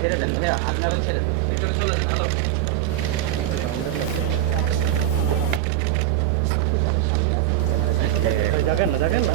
ছেড়ে দেন আপনারা ছেড়ে দেন চলে ভালো না জাগান না।